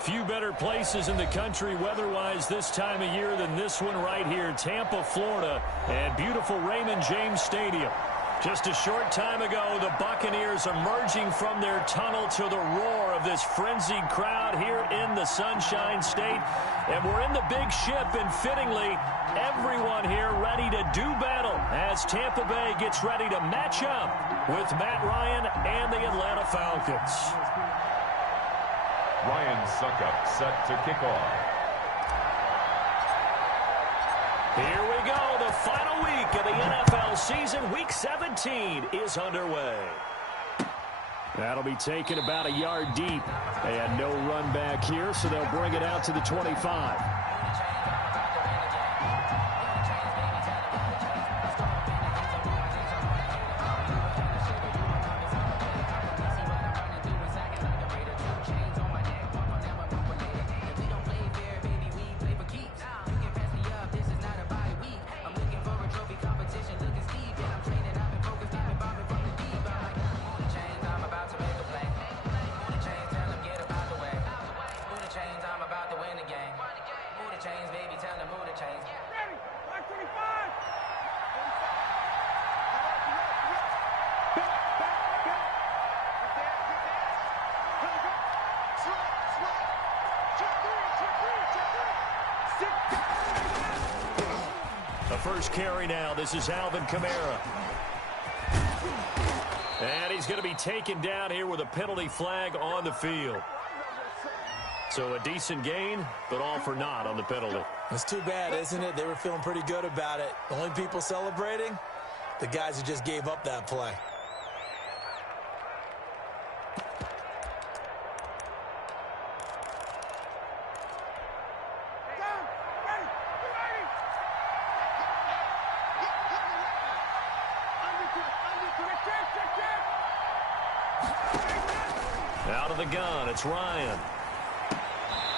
Few better places in the country weather-wise this time of year than this one right here, Tampa, Florida, and beautiful Raymond James Stadium. Just a short time ago, the Buccaneers emerging from their tunnel to the roar of this frenzied crowd here in the Sunshine State. And we're in the big ship, and fittingly, everyone here ready to do battle as Tampa Bay gets ready to match up with Matt Ryan and the Atlanta Falcons. Ryan Suckup set to kick off. Here we go. The final week of the NFL season. Week 17 is underway. That'll be taken about a yard deep. And no run back here, so they'll bring it out to the 25. First carry now. This is Alvin Kamara. And he's going to be taken down here with a penalty flag on the field. So a decent gain, but all for naught on the penalty. It's too bad, isn't it? They were feeling pretty good about it. The only people celebrating, the guys who just gave up that play. Out of the gun, it's Ryan.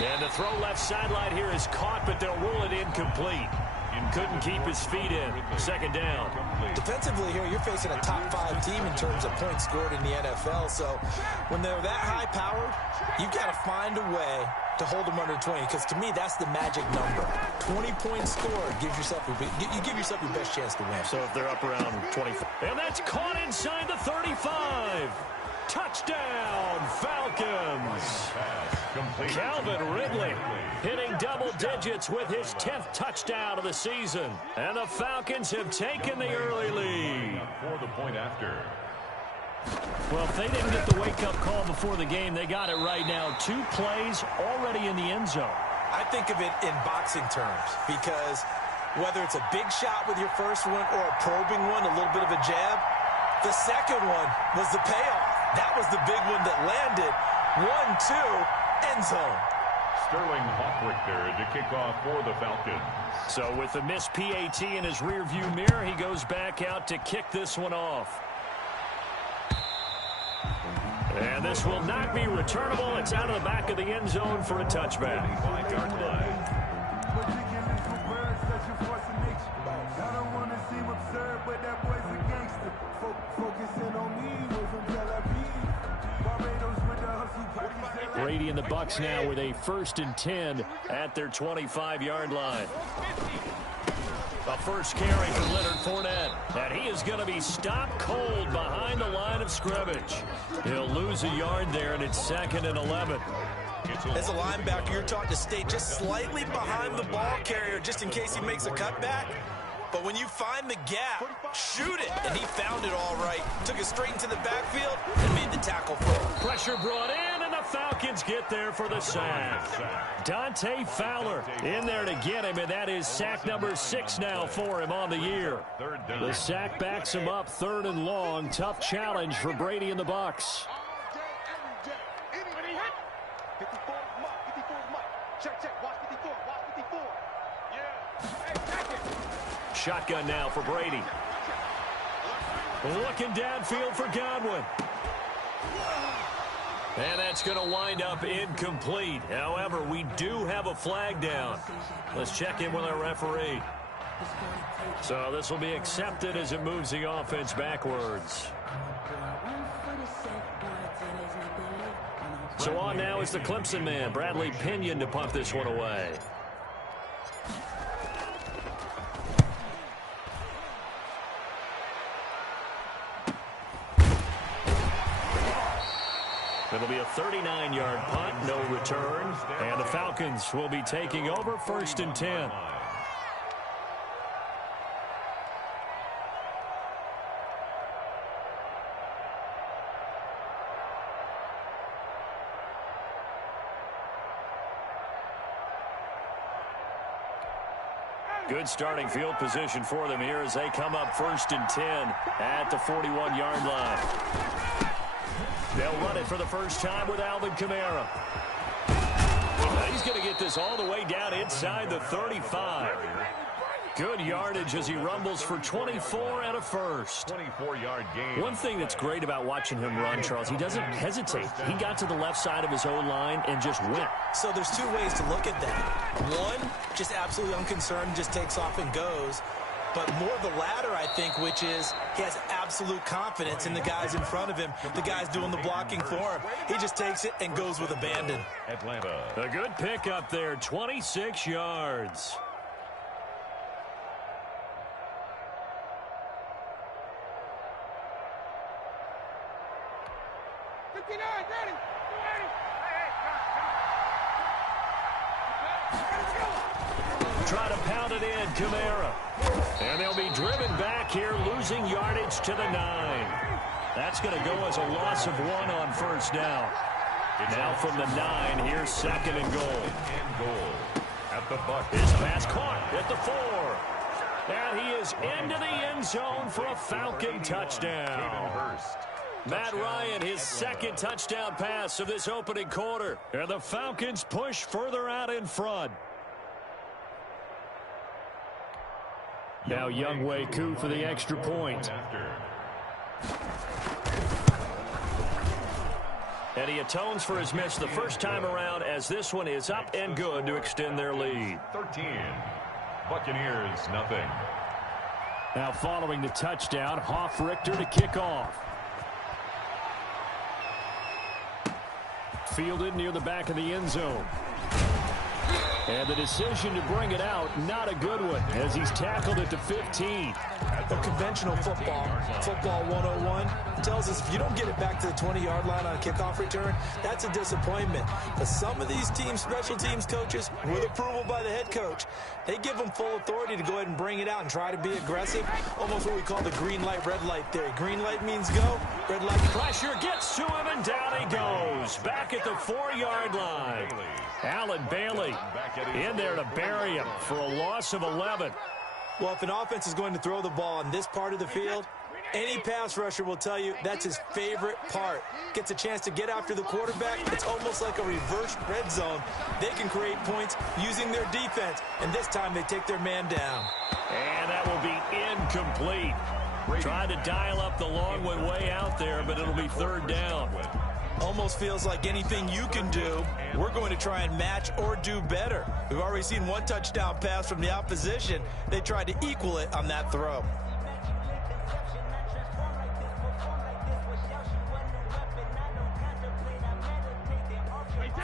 And the throw left sideline here is caught, but they'll rule it incomplete. And couldn't keep his feet in. Second down. Defensively here, you're facing a top-5 team in terms of points scored in the NFL. So when they're that high-powered, you've got to find a way to hold them under 20. Because to me, that's the magic number. 20 points scored gives yourself you give yourself your best chance to win. So if they're up around 24. And that's caught inside the 35. Touchdown, Falcons. Calvin Ridley hitting double digits with his 10th touchdown of the season. And the Falcons have taken the early lead. For the point after. Well, if they didn't get the wake-up call before the game, they got it right now. 2 plays already in the end zone. I think of it in boxing terms because whether it's a big shot with your first one or a probing one, a little bit of a jab, the second one was the payoff. That was the big one that landed. 1-2, end zone. Sterling Hoffrichter to kick off for the Falcons. So with the missed PAT in his rearview mirror, he goes back out to kick this one off. And this will not be returnable. It's out of the back of the end zone for a touchback. 5-yard line. Brady and the Bucs now with a 1st and 10 at their 25-yard line. A first carry for Leonard Fournette. And he is going to be stopped cold behind the line of scrimmage. He'll lose a yard there, and it's 2nd and 11. As a linebacker, you're taught to stay just slightly behind the ball carrier just in case he makes a cutback. But when you find the gap, shoot it. And he found it all right. Took it straight into the backfield and made the tackle for him. Pressure brought in, and the Falcons get there for the sack. Dante Fowler in there to get him, and that is sack number 6 now for him on the year. The sack backs him up 3rd and long. Tough challenge for Brady and the Bucs. Shotgun now for Brady. Looking downfield for Godwin. And that's going to wind up incomplete. However, we do have a flag down. Let's check in with our referee. So this will be accepted as it moves the offense backwards. So on now is the Clemson man, Bradley Pinion, to pump this one away. It'll be a 39-yard punt, no return. And the Falcons will be taking over 1st and 10. Good starting field position for them here as they come up 1st and 10 at the 41-yard line. They'll run it for the first time with Alvin Kamara. He's going to get this all the way down inside the 35. Good yardage as he rumbles for 24 and a first. 24-yard gain. One thing that's great about watching him run, Charles, he doesn't hesitate. He got to the left side of his own line and just went. So there's two ways to look at that. One, just absolutely unconcerned, just takes off and goes. But more the latter, I think, which is he has absolute confidence in the guys in front of him, the guys doing the blocking for him. He just takes it and goes with abandon. Atlanta. A good pick up there, 26 yards. Try to pound it in, Kamara. And they'll be driven back here, losing yardage to the 9. That's going to go as a loss of 1 on first down. Now from the 9, here's 2nd and goal. At the buck. His pass caught at the 4. And he is into the end zone for a Falcon touchdown. Matt Ryan, his 2nd touchdown pass of this opening quarter. And the Falcons push further out in front. Now Younghoe Koo for the extra point. And he atones for his miss the first time around as this one is up and good to extend their lead. 13. Buccaneers, nothing. Now following the touchdown, Richter to kick off. Fielded near the back of the end zone. And the decision to bring it out, not a good one, as he's tackled at the 15. But conventional football 101, tells us if you don't get it back to the 20-yard line on a kickoff return, that's a disappointment. But some of these teams, special teams coaches, with approval by the head coach, they give them full authority to go ahead and bring it out and try to be aggressive, almost what we call the green light, red light theory. Green light means go, red light. Pressure gets to him, and down he goes. Back at the 4-yard line. Allen Bailey in there to bury him for a loss of 11. Well, if an offense is going to throw the ball on this part of the field, any pass rusher will tell you that's his favorite part. Gets a chance to get after the quarterback. It's almost like a reverse red zone. They can create points using their defense, and this time they take their man down. And that will be incomplete. Trying to dial up the long one way out there, but it'll be 3rd down. Almost feels like anything you can do, we're going to try and match or do better. We've already seen one touchdown pass from the opposition. They tried to equal it on that throw.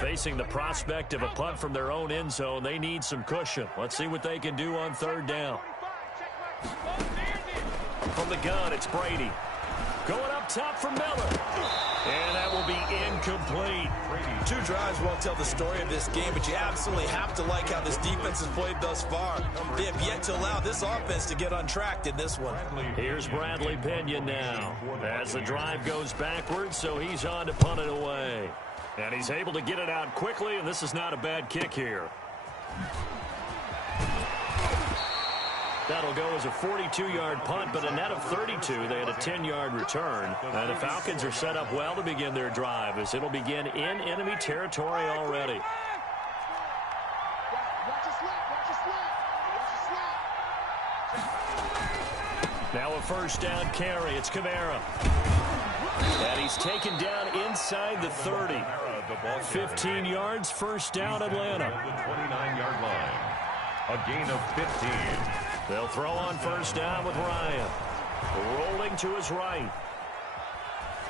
Facing the prospect of a punt from their own end zone, they need some cushion. Let's see what they can do on 3rd down. From the gun, it's Brady. Going up top for Miller. And that will be incomplete. 2 drives won't tell the story of this game, but you absolutely have to like how this defense has played thus far. They have yet to allow this offense to get untracked in this one. Here's Bradley Pinion now as the drive goes backwards, so he's on to punt it away. And he's able to get it out quickly, and this is not a bad kick here. That'll go as a 42-yard punt, but a net of 32. They had a 10-yard return. And the Falcons are set up well to begin their drive as it'll begin in enemy territory already. Now a first down carry. It's Kamara. And he's taken down inside the 30. 15 yards, first down, Atlanta. The 29-yard line. A gain of 15. They'll throw on first down with Ryan. Rolling to his right.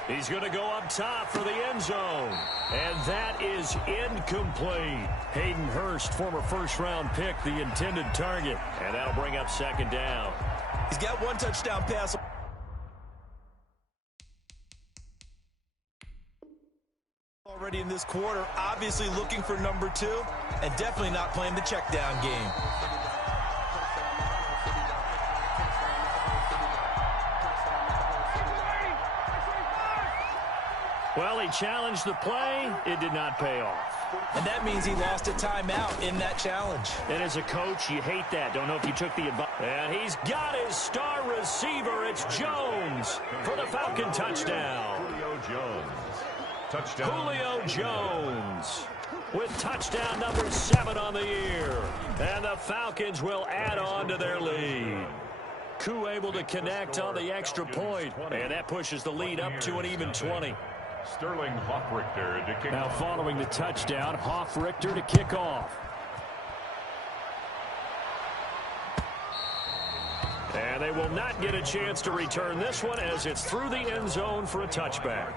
He's going to go up top for the end zone. And that is incomplete. Hayden Hurst, former first-round pick, the intended target. And that'll bring up second down. He's got one touchdown pass. Already in this quarter, obviously looking for number 2, and definitely not playing the check down game. Well, he challenged the play. It did not pay off. And that means he lost a timeout in that challenge. And as a coach, you hate that. Don't know if you took the advice. And he's got his star receiver. It's Jones for the Falcon touchdown. Julio Jones. Touchdown. Julio Jones with touchdown number 7 on the year. And the Falcons will add on to their lead. Koo able to connect on the extra point. And that pushes the lead up to an even 20. Sterling Hoffrichter to kick now off. Following the touchdown, Hoffrichter to kick off. And they will not get a chance to return this one as it's through the end zone for a touchback.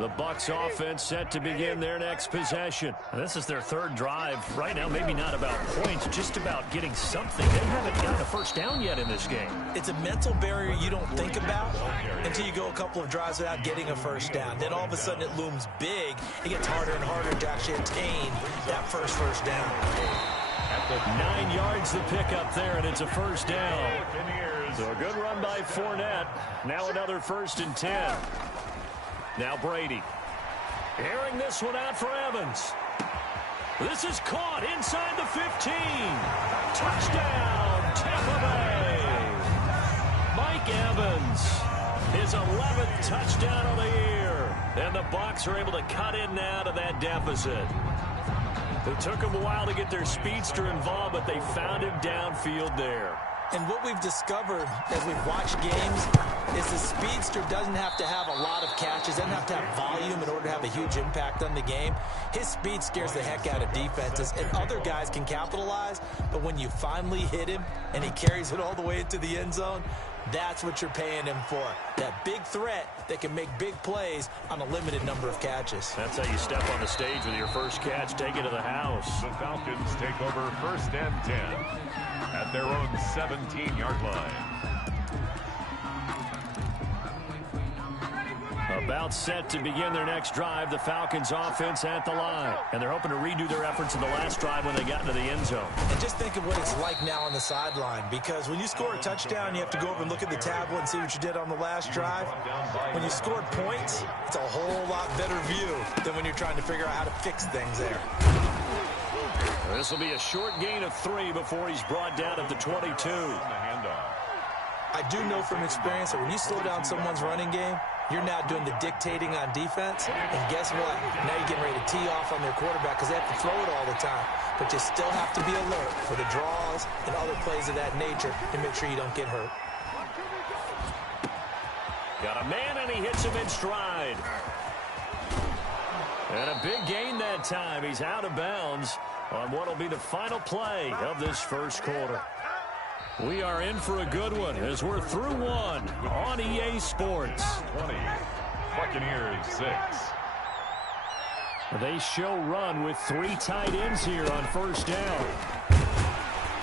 The Bucs offense set to begin their next possession. This is their third drive. Right now, maybe not about points, just about getting something. They haven't gotten a first down yet in this game. It's a mental barrier you don't think about until you go a couple of drives without getting a first down. Then all of a sudden it looms big. It gets harder and harder to actually attain that first down. At the 9 yards the pickup there, and it's a first down. So a good run by Fournette. Now another 1st and 10. Now Brady. Airing this one out for Evans. This is caught inside the 15. Touchdown, Tampa Bay. Mike Evans, his 11th touchdown of the year. And the Bucs are able to cut in now to that deficit. It took them a while to get their speedster involved, but they found him downfield there. And what we've discovered as we've watched games is the speedster doesn't have to have a lot of catches, doesn't have to have volume in order to have a huge impact on the game. His speed scares the heck out of defenses, and other guys can capitalize, but when you finally hit him and he carries it all the way into the end zone, that's what you're paying him for. That big threat that can make big plays on a limited number of catches. That's how you step on the stage with your first catch, take it to the house. The Falcons take over 1st and 10 at their own 17-yard line. About set to begin their next drive, the Falcons offense at the line. And they're hoping to redo their efforts in the last drive when they got into the end zone. And just think of what it's like now on the sideline, because when you score a touchdown, you have to go over and look at the tablet and see what you did on the last drive. When you scored points, it's a whole lot better view than when you're trying to figure out how to fix things there. This will be a short gain of 3 before he's brought down at the 22. I do know from experience that when you slow down someone's running game, you're now doing the dictating on defense. And guess what? Now you're getting ready to tee off on their quarterback because they have to throw it all the time. But you still have to be alert for the draws and other plays of that nature to make sure you don't get hurt. Got a man, and he hits him in stride. And a big gain that time. He's out of bounds on what will be the final play of this first quarter. We are in for a good one as we're through one on EA Sports. 20, Buccaneers 6. They show run with 3 tight ends here on first down.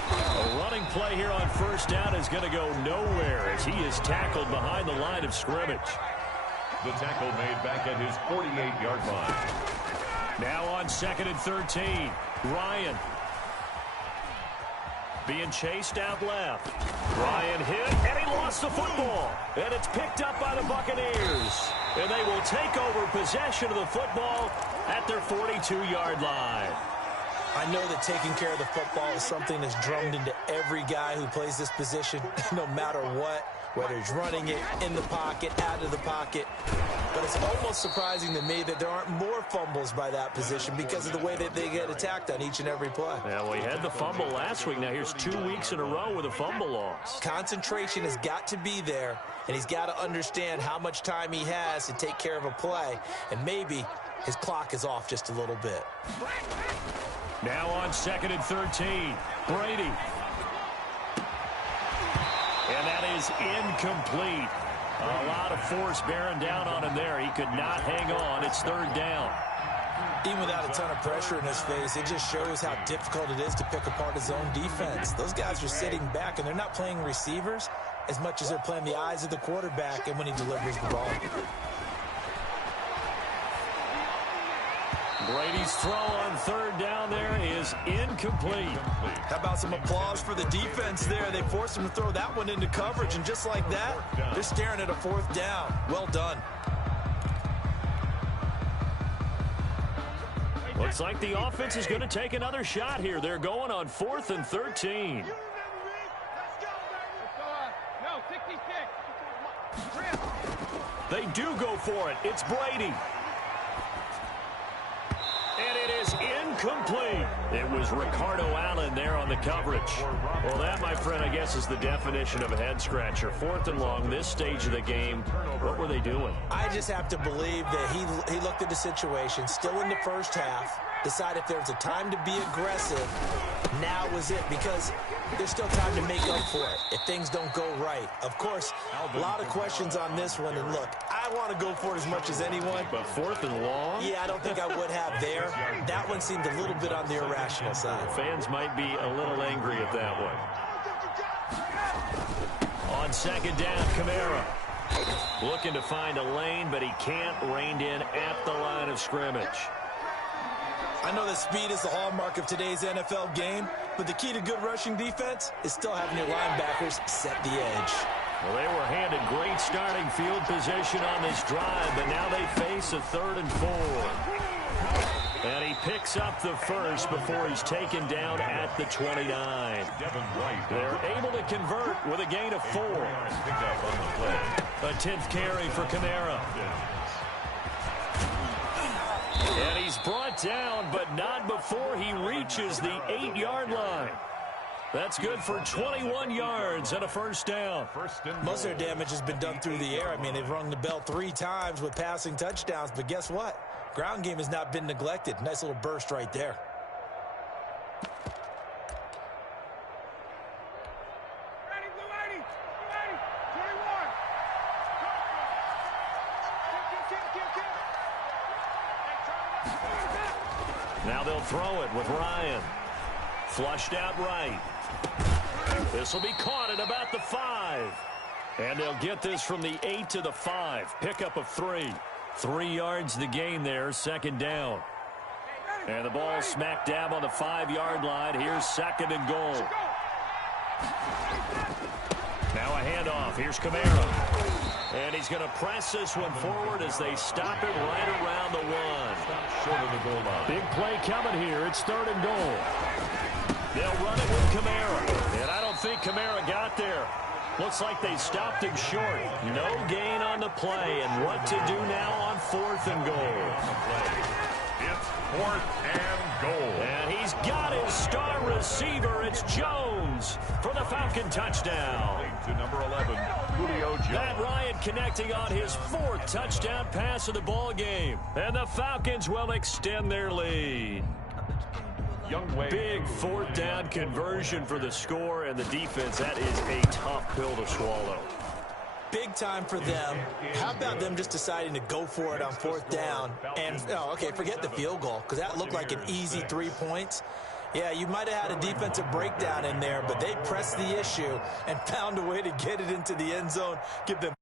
A running play here on first down is going to go nowhere as he is tackled behind the line of scrimmage. The tackle made back at his 48-yard line. Now on 2nd and 13, Ryan. Being chased out left. Ryan hit, and he lost the football. And it's picked up by the Buccaneers. And they will take over possession of the football at their 42-yard line. I know that taking care of the football is something that's drummed into every guy who plays this position, no matter what, whether he's running it, in the pocket, out of the pocket. But it's almost surprising to me that there aren't more fumbles by that position because of the way that they get attacked on each and every play. Yeah, we had the fumble last week. Now here's 2 weeks in a row with a fumble loss. Concentration has got to be there, and he's got to understand how much time he has to take care of a play, and maybe his clock is off just a little bit. Now on 2nd and 13, Brady. And that is incomplete. A lot of force bearing down on him there. He could not hang on. It's 3rd down. Even without a ton of pressure in his face, it just shows how difficult it is to pick apart his own defense. Those guys are sitting back, and they're not playing receivers as much as they're playing the eyes of the quarterback and when he delivers the ball. Brady's throw on 3rd down there is incomplete. How about some applause for the defense there? They forced him to throw that one into coverage, and just like that, they're staring at a 4th down. Well done. Looks like the offense is going to take another shot here. They're going on 4th and 13. They do go for it. It's Brady. And it is incomplete. It was Ricardo Allen there on the coverage. Well, that, my friend, I guess is the definition of a head-scratcher. 4th and long, this stage of the game. What were they doing? I just have to believe that he looked at the situation, still in the first half, decided if there was a time to be aggressive, now was it, because there's still time to make up for it if things don't go right. Of course, a lot of questions on this one, and look, I want to go for it as much as anyone. But 4th and long? Yeah, I don't think I would have there. That one seemed a little bit on the irrational side. Fans might be a little angry at that one. On 2nd down, Kamara. Looking to find a lane, but he can't. Reined in at the line of scrimmage. I know that speed is the hallmark of today's NFL game, but the key to good rushing defense is still having your linebackers set the edge. Well, they were handed great starting field position on this drive, but now they face a 3rd and 4. And he picks up the first before he's taken down at the 29. They're able to convert with a gain of 4. A 10th carry for Kamara. And he's brought down, but not before he reaches the 8-yard line. That's good for 21 yards and a 1st down. Most of their damage has been done through the air. I mean, they've rung the bell 3 times with passing touchdowns, but guess what? Ground game has not been neglected. Nice little burst right there. Now they'll throw it with Ryan. Flushed out right. This will be caught at about the 5. And they'll get this from the 8 to the 5. Pickup of 3. 3 yards the gain there, 2nd down. And the ball smack dab on the 5-yard line. Here's 2nd and goal. Now a handoff. Here's Kamara. And he's going to press this one forward as they stop it right around the 1. Short of the goal line. Big play coming here. It's 3rd and goal. They'll run it with Kamara. And I don't think Kamara got there. Looks like they stopped him short. No gain on the play. And what to do now on 4th and goal? It's 4th and goal. And he's got his star receiver. It's Jones for the Falcon touchdown. To number 11, Julio Jones. Matt Ryan connecting on his 4th touchdown pass of the ball game. And the Falcons will extend their lead. Big 4th down conversion for the score, and the defense, that is a tough pill to swallow. Big time for them. How about them just deciding to go for it on 4th down? And, okay, forget the field goal, because that looked like an easy 3 points. Yeah, you might have had a defensive breakdown in there, but they pressed the issue and found a way to get it into the end zone, give them